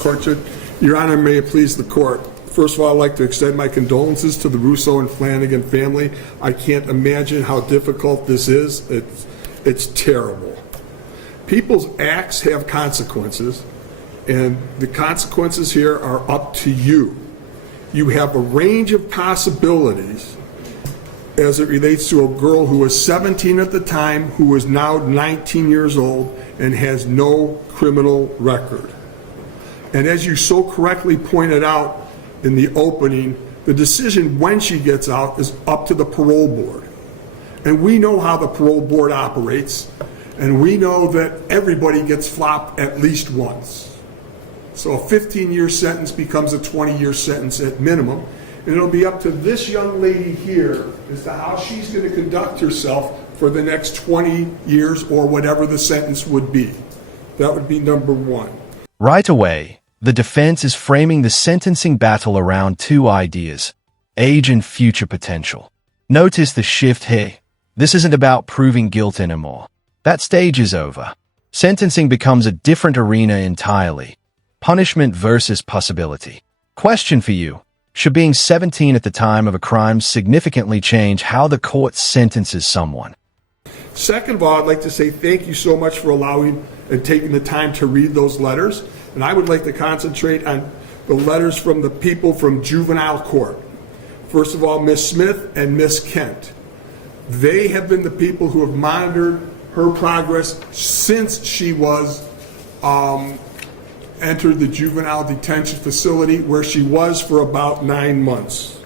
Court, Your Honor, may it please the court. First of all, I'd like to extend my condolences to the Russo and Flanigan family. I can't imagine how difficult this is. It's terrible. People's acts have consequences, and the consequences here are up to you. You have a range of possibilities as it relates to a girl who was 17 at the time, who is now 19 years old and has no criminal record. And as you so correctly pointed out in the opening, the decision when she gets out is up to the parole board. And we know how the parole board operates, and we know that everybody gets flopped at least once. So a 15-year sentence becomes a 20-year sentence at minimum, and it'll be up to this young lady here as to how she's going to conduct herself for the next 20 years or whatever the sentence would be. That would be number one. Right away, the defense is framing the sentencing battle around two ideas: age and future potential. Notice the shift here. This isn't about proving guilt anymore. That stage is over. Sentencing becomes a different arena entirely. Punishment versus possibility. Question for you. Should being 17 at the time of a crime significantly change how the court sentences someone? Second of all, I'd like to say thank you so much for allowing and taking the time to read those letters. And I would like to concentrate on the letters from the people from juvenile court. First of all, Ms. Smith and Ms. Kent. They have been the people who have monitored her progress since she was entered the juvenile detention facility, where she was for about 9 months.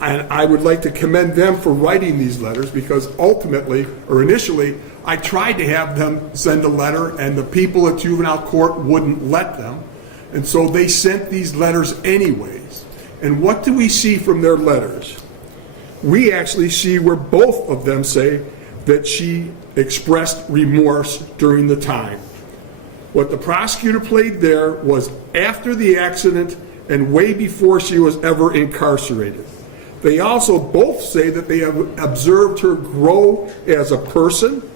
And I would like to commend them for writing these letters, because ultimately, or initially, I tried to have them send a letter, and the people at juvenile court wouldn't let them. And so they sent these letters anyways. And what do we see from their letters? We actually see where both of them say that she expressed remorse during the time. What the prosecutor played there was after the accident and way before she was ever incarcerated. They also both say that they have observed her grow as a person.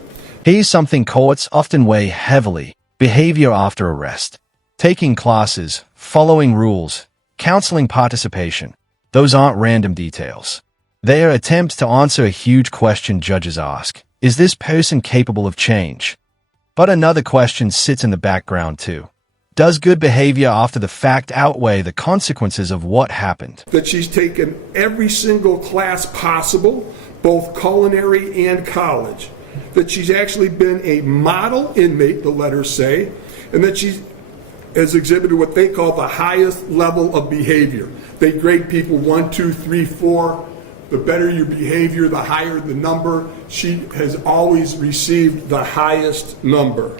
Here's something courts often weigh heavily: behavior after arrest. Taking classes, following rules, counseling participation. Those aren't random details. They are attempts to answer a huge question judges ask: is this person capable of change? But another question sits in the background too. Does good behavior after the fact outweigh the consequences of what happened? That she's taken every single class possible, both culinary and college. That she's actually been a model inmate, the letters say, and that she has exhibited what they call the highest level of behavior. They grade people 1, 2, 3, 4. The better your behavior, the higher the number. She has always received the highest number.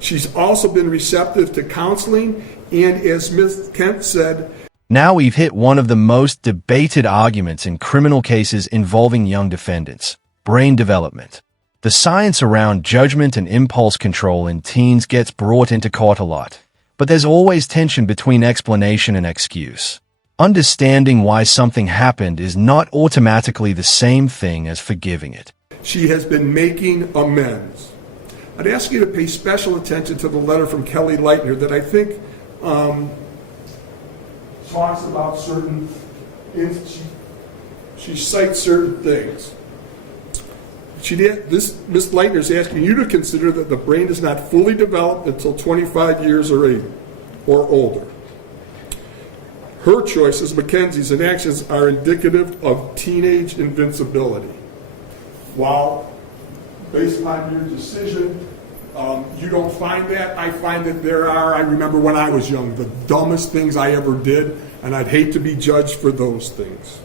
She's also been receptive to counseling, and as Ms. Kent said, now we've hit one of the most debated arguments in criminal cases involving young defendants: brain development. The science around judgment and impulse control in teens gets brought into court a lot, but there's always tension between explanation and excuse. Understanding why something happened is not automatically the same thing as forgiving it. She has been making amends. I'd ask you to pay special attention to the letter from Kelly Leitner that I think talks about certain, she cites certain things. Ms. Leitner is asking you to consider that the brain is not fully developed until 25 years or older. Her choices, Mackenzie's, and actions are indicative of teenage invincibility. While, based upon your decision, you don't find that, I find that there are. I remember when I was young, the dumbest things I ever did, and I'd hate to be judged for those things.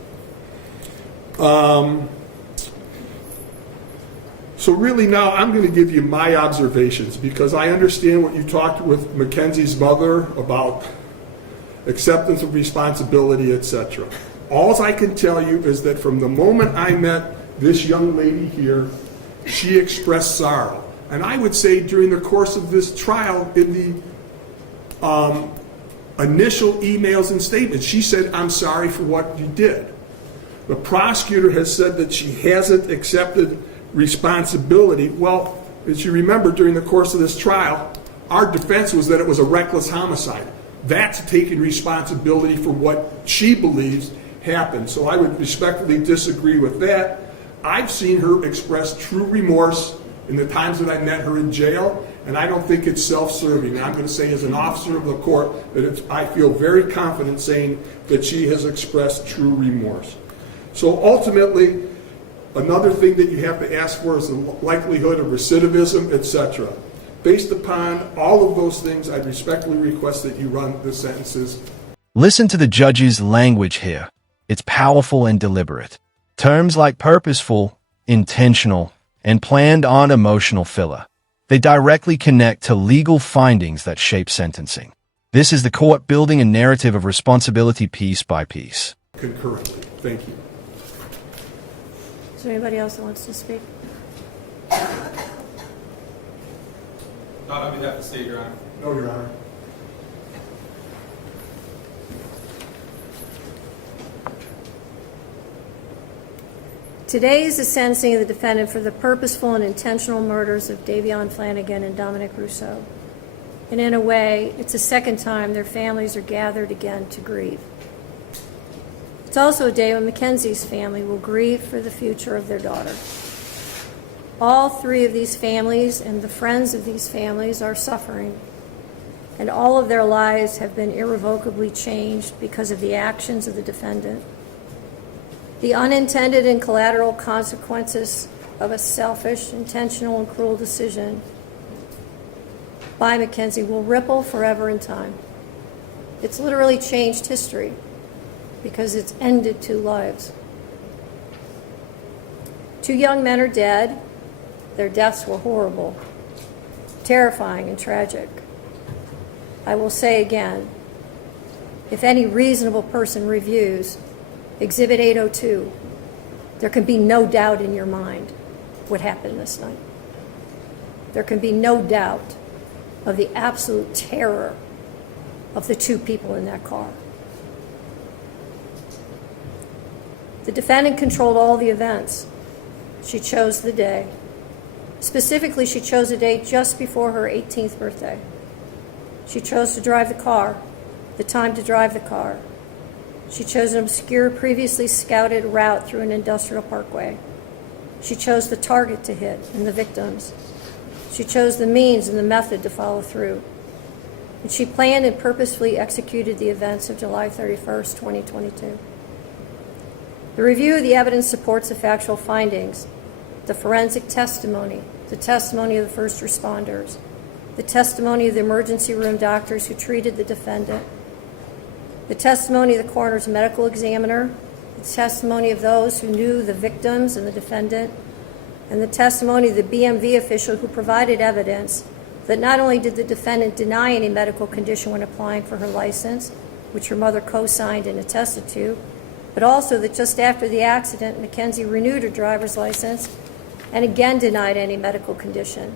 So really now I'm going to give you my observations, because I understand what you talked with Mackenzie's mother about acceptance of responsibility, etc. All I can tell you is that from the moment I met this young lady here, she expressed sorrow. And I would say during the course of this trial, in the initial emails and statements, she said, "I'm sorry for what you did." The prosecutor has said that she hasn't accepted responsibility. Well, as you remember, during the course of this trial, Our defense was that it was a reckless homicide. That's taking responsibility for what she believes happened. So I would respectfully disagree with that. I've seen her express true remorse in the times that I met her in jail, and I don't think it's self-serving. I'm going to say as an officer of the court that I feel very confident saying that she has expressed true remorse. So ultimately, another thing that you have to ask for is the likelihood of recidivism, etc. Based upon all of those things, I respectfully request that you run the sentences. Listen to the judge's language here. It's powerful and deliberate. Terms like purposeful, intentional, and planned aren't emotional filler. They directly connect to legal findings that shape sentencing. This is the court building a narrative of responsibility piece by piece. Concurrently. Thank you. Is there anybody else that wants to speak? Not on behalf of the state, Your Honor. No, Your Honor. Today is the sentencing of the defendant for the purposeful and intentional murders of Davion Flanigan and Dominic Russo. And in a way, it's the second time their families are gathered again to grieve. It's also a day when Mackenzie's family will grieve for the future of their daughter. All three of these families and the friends of these families are suffering, and all of their lives have been irrevocably changed because of the actions of the defendant. The unintended and collateral consequences of a selfish, intentional, and cruel decision by Mackenzie will ripple forever in time. It's literally changed history because it's ended two lives. Two young men are dead. Their deaths were horrible, terrifying, and tragic. I will say again, if any reasonable person reviews Exhibit 802, there can be no doubt in your mind what happened this night. There can be no doubt of the absolute terror of the two people in that car. The defendant controlled all the events. She chose the day. Specifically, she chose a day just before her 18th birthday. She chose to drive the car, the time to drive the car. She chose an obscure, previously scouted route through an industrial parkway. She chose the target to hit and the victims. She chose the means and the method to follow through. And she planned and purposefully executed the events of July 31st, 2022. The review of the evidence supports the factual findings, the forensic testimony, the testimony of the first responders, the testimony of the emergency room doctors who treated the defendant, the testimony of the coroner's medical examiner, the testimony of those who knew the victims and the defendant, and the testimony of the BMV official who provided evidence that not only did the defendant deny any medical condition when applying for her license, which her mother co-signed and attested to, but also that just after the accident, Mackenzie renewed her driver's license and again denied any medical condition.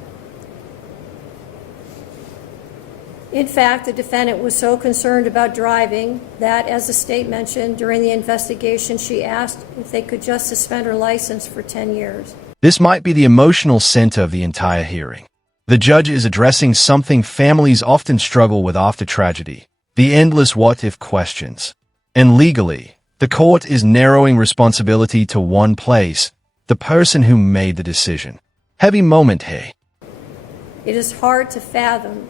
In fact, the defendant was so concerned about driving that, as the state mentioned, during the investigation, she asked if they could just suspend her license for 10 years. This might be the emotional center of the entire hearing. The judge is addressing something families often struggle with after tragedy, the endless what-if questions. And legally, the court is narrowing responsibility to one place, the person who made the decision. Heavy moment here. It is hard to fathom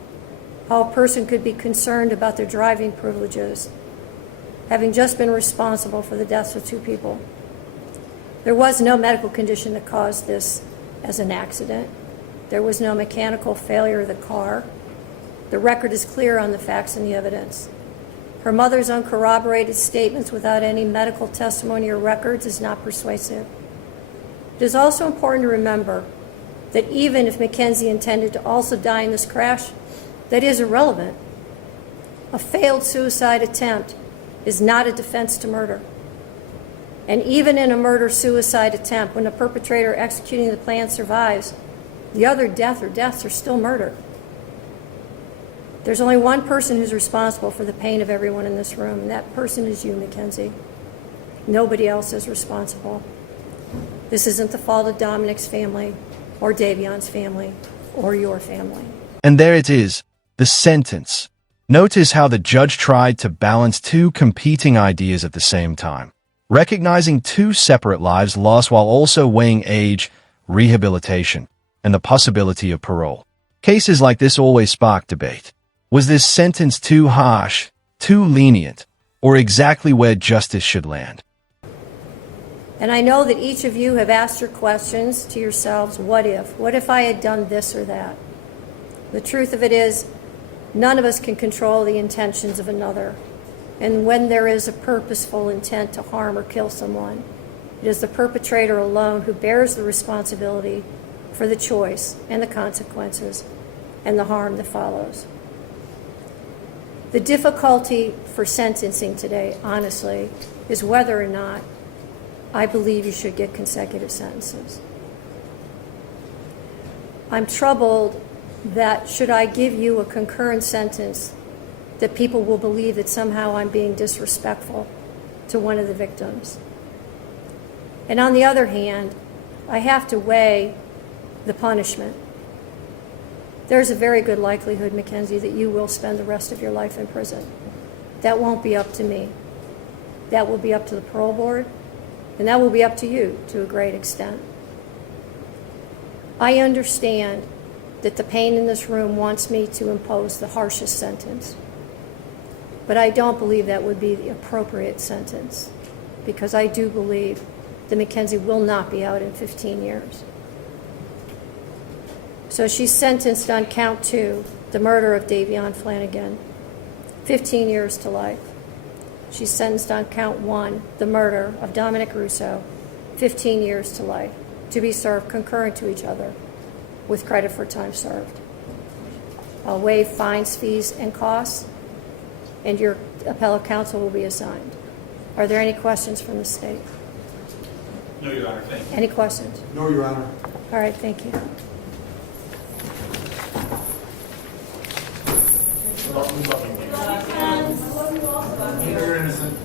how a person could be concerned about their driving privileges, having just been responsible for the deaths of two people. There was no medical condition that caused this as an accident. There was no mechanical failure of the car. The record is clear on the facts and the evidence. Her mother's uncorroborated statements without any medical testimony or records is not persuasive. It is also important to remember that even if Mackenzie intended to also die in this crash, that is irrelevant. A failed suicide attempt is not a defense to murder. And even in a murder-suicide attempt, when the perpetrator executing the plan survives, the other death or deaths are still murder. There's only one person who's responsible for the pain of everyone in this room, and that person is you, Mackenzie. Nobody else is responsible. This isn't the fault of Dominic's family, or Davion's family, or your family. And there it is, The sentence. Notice how the judge tried to balance two competing ideas at the same time, recognizing two separate lives lost while also weighing age, rehabilitation, and the possibility of parole. Cases like this always spark debate. Was this sentence too harsh, too lenient, or exactly where justice should land? And I know that each of you have asked your questions to yourselves, what if? What if I had done this or that? The truth of it is, none of us can control the intentions of another. And when there is a purposeful intent to harm or kill someone, it is the perpetrator alone who bears the responsibility for the choice and the consequences and the harm that follows. The difficulty for sentencing today, honestly, is whether or not I believe you should get consecutive sentences. I'm troubled that should I give you a concurrent sentence, that people will believe that somehow I'm being disrespectful to one of the victims. And on the other hand, I have to weigh the punishment. There's a very good likelihood, Mackenzie, that you will spend the rest of your life in prison. That won't be up to me. That will be up to the parole board, and that will be up to you to a great extent. I understand that the pain in this room wants me to impose the harshest sentence, but I don't believe that would be the appropriate sentence, because I do believe that Mackenzie will not be out in 15 years. So she's sentenced on count 2, the murder of Davion Flanigan, 15 years to life. She's sentenced on count 1, the murder of Dominic Russo, 15 years to life, to be served concurrent to each other with credit for time served. I'll waive fines, fees, and costs, and your appellate counsel will be assigned. Are there any questions from the state? No, Your Honor, thank you. Any questions? No, Your Honor. All right, thank you. You're innocent.